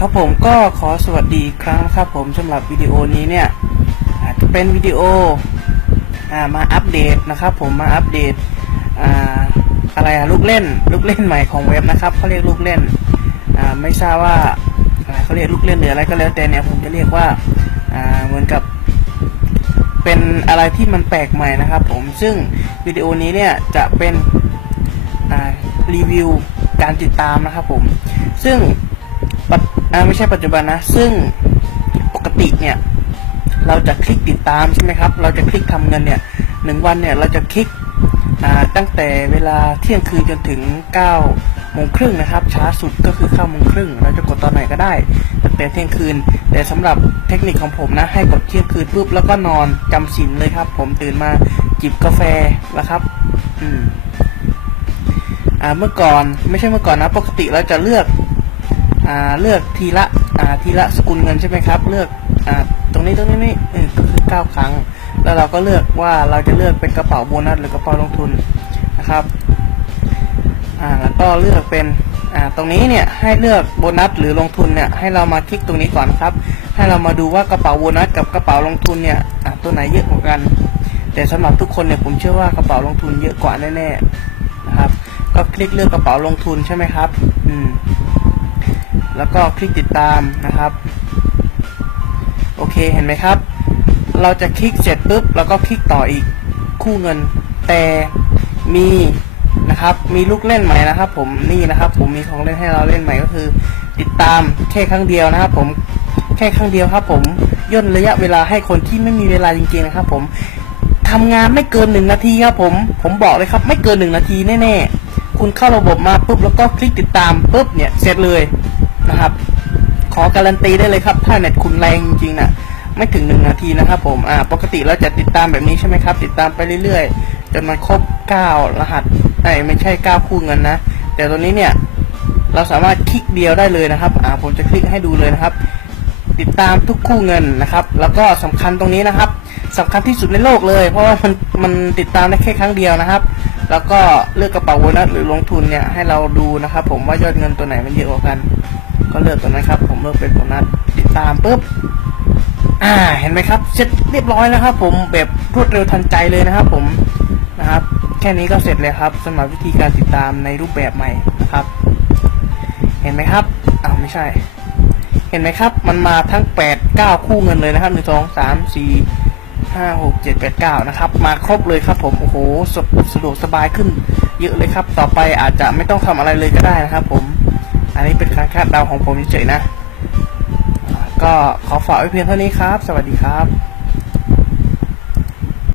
ครับผมก็ขอสวัสดีครั้งนะครับผมสำหรับวิดีโอนี้เนี่ยอาจจะเป็นวิดีโออามาอัปเดตนะครับผมมาอัปเดตอ่าอะไรอะลูกเล่นลูกเล่นใหม่ของเว็บนะครับเขาเรียกลูกเล่นอ่าไม่ทราบว่าเขาเรียกลูกเล่นหรืออะไรก็แล้วแต่เนี่ยผมจะเรียกว่าอ่าเหมือนกับเป็นอะไรที่มันแปลกใหม่นะครับผมซึ่งวิดีโอนี้เนี่ยจะเป็นรีวิวการติดตามนะครับผมซึ่งปัจ อ่าไม่ใช่ปัจจุบันนะ ซึ่งปกติเนี่ย เราจะคลิกติดตามใช่ไหมครับ เราจะคลิกทำเงินเนี่ยหนึ่งวันเนี่ยเราจะคลิกอ่าตั้งแต่เวลาเที่ยงคืนจนถึง9โมงครึ่งนะครับ ช้าสุดก็คือ9โมงครึ่งเราจะกดตอนไหนก็ได้ตั้งแต่เที่ยงคืน แต่สำหรับเทคนิคของผมนะ ให้กดเที่ยงคืนปุ๊บแล้วก็นอนจำศีลเลยครับ ผมตื่นมาจิบกาแฟแล้วครับ อืมอ่าเมื่อก่อนไม่ใช่เมื่อก่อนนะ ปกติเราจะเลือก เลือกทีละาทีละสกุลเงินใช่ไหมครับ เลือกอตรงนี้ตรงนี้นี่เออก็คือ9ครั้ง แล้วเราก็เลือกว่าเราจะเลือกเป็นกระเป๋าโบนัสหรือกระเป๋าลงทุนนะครับแล้วก็เลือกเป็นตรงนี้เนี่ยให้เลือกโบนัสหรือลงทุนเนี่ยให้เรามาคลิกตรงนี้ก่อนครับ ให้เรามาดูว่ากระเป๋าโบนัสกับกระเป๋าลงทุนเนี่ยตัวไหนเยอะกว่ากัน แต่สำหรับทุกคนเนี่ยผมเชื่อว่ากระเป๋าลงทุนเยอะกว่าแน่ๆนะครับ ก็คลิกเลือกกระเป๋าลงทุนใช่ไหมครับ อืม แล้วก็คลิกติดตามนะครับ โอเคเห็นไหมครับ เราจะคลิกเสร็จปุ๊บแล้วก็คลิกต่ออีกคู่เงิน แต่มีนะครับ มีลูกเล่นใหม่นะครับ ผมนี่นะครับ ผมมีของเล่นให้เราเล่นใหม่ก็คือ ติดตามแค่ครั้งเดียวนะครับ ผมแค่ครั้งเดียวครับ ผมย่นระยะเวลาให้คนที่ไม่มีเวลาจริงๆนะครับ ผมทำงานไม่เกินหนึ่งนาทีครับผมผมบอกเลยครับ ไม่เกินหนึ่งนาทีแน่ๆคุณเข้าระบบมาปุ๊บแล้วก็คลิกติดตามปุ๊บเนี่ยเสร็จเลย นะครับ ขอการันตีได้เลยครับ ถ้าเน็ตคุณแรงจริงๆนะไม่ถึงหนึ่งนาทีนะครับ ผมอ่าปกติเราจะติดตามแบบนี้ใช่ไหมครับ ติดตามไปเรื่อยๆ จนมันครบ9รหัสไอ้ไม่ใช่9คู่เงินนะ แต่ตัวนี้เนี่ยเราสามารถคลิกเดียวได้เลยนะครับ อ่าผมจะคลิกให้ดูเลยนะครับ ติดตามทุกคู่เงินนะครับ แล้วก็สำคัญตรงนี้นะครับสำคัญที่สุดในโลกเลย เพราะว่ามันมันติดตามได้แค่ครั้งเดียวนะครับ แล้วก็เลือกกระเป๋าโบนัสหรือลงทุนเนี่ยให้เราดูนะครับ ผมว่ายอดเงินตัวไหนมันเยอะกว่ากัน ก็เลือกตัวนั้นครับ ผมเลือกเป็นโบนัสติดตามปุ๊บอ่าเห็นไหมครับเสร็จเรียบร้อยแล้วครับ ผมแบบรวดเร็วทันใจเลยนะครับ ผมนะครับ แค่นี้ก็เสร็จเลยครับสำหรับวิธีการติดตามในรูปแบบใหม่นะครับ เห็นไหมครับอ้าวไม่ใช่ เห็นไหมครับ มันมาทั้ง 8 9 คู่เงินเลยนะครับ1 2 3 4 5 6 7 8 9นะครับ มาครบเลยครับ ผมโอ้โหสะสะดวกสบายขึ้น เยอะเลยครับ ต่อไปอาจจะไม่ต้องทำอะไรเลยก็ได้นะครับ ผม อันนี้เป็นการคาดเดาของผมเฉยๆนะ ก็ขอฝากไว้เพียงเท่านี้ครับ สวัสดีครับ